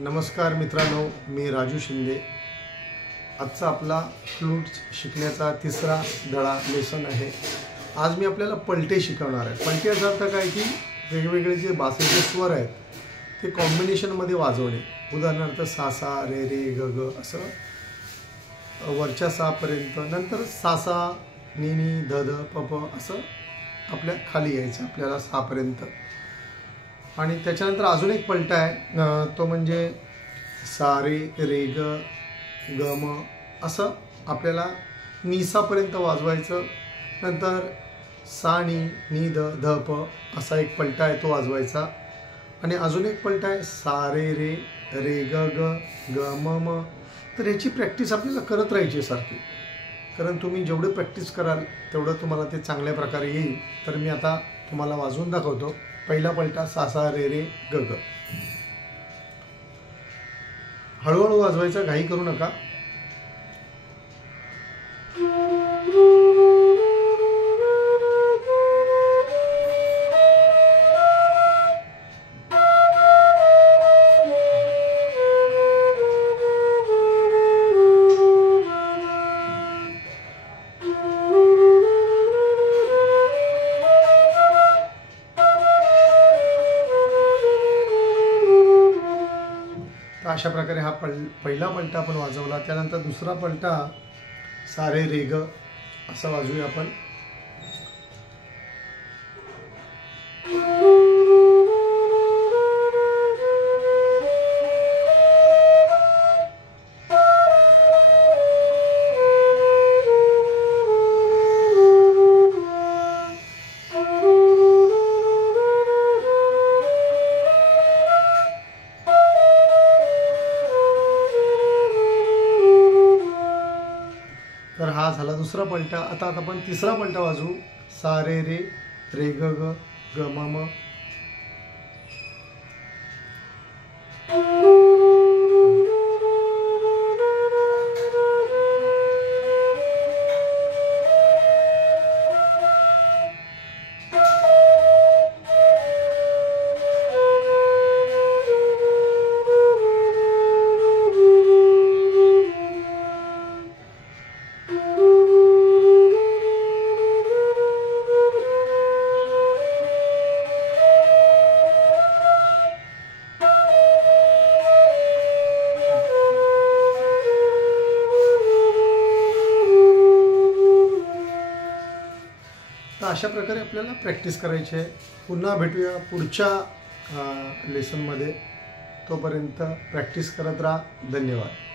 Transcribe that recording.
नमस्कार मित्रांनो, मी राजू शिंदे। आजचा आपला फ्लूट्स शिकण्याचा तिसरा धडा लेसन आहे। आज मी आपल्याला पलटे शिकवणार आहे। पलटे याचा अर्थ काय की वेगवेगळे जे बासरीचे स्वर आहेत ते कॉम्बिनेशनमध्ये वाजवणे। उदाहरणार्थ सा सा रे रे ग ग असं वरच्या सा पर्यंत, नंतर सा सा नी नी ध ध प प असं आपल्या खाली यायचं आपल्याला सा पर्यंत। आणि त्याच्यानंतर अजून एक पलटा आहे, तो म्हणजे सा रे रे ग ग म असं आपल्याला निसापर्यंत वाजवायचं। नंतर सा नी नी ध ध प असा एक पलटा आहे, तो वाजवायचा। आणि अजून एक पलटा आहे सा रे रे रे ग ग ग म म। तर याची प्रॅक्टिस आपल्याला करत राहायची सारखी, कारण तुम्ही जेवढे प्रॅक्टिस कराल तेवढं तुम्हाला ते चांगल्या प्रकारे येईल। तर मी आता तुम्हाला वाजवून दाखवतो। पहिला पलटा सा सा रे रे ग ग। हळूहळू वाजवायचा, घाई करू नका। अशा प्रकारे हा पहिला पलटा आपण वाजवला। त्यानंतर दुसरा पलटा सा रे रे ग असा वाजवूया आपण। तर हा झाला दुसरा पलटा। आता आपण तिसरा पलटा वाजवू। सा रे रे रे ग ग ग म म। तर अशा प्रकारे आपल्याला प्रॅक्टिस करायची आहे। पुन्हा भेटूया पुढच्या लेसनमध्ये। तोपर्यंत प्रॅक्टिस करत राहा। धन्यवाद।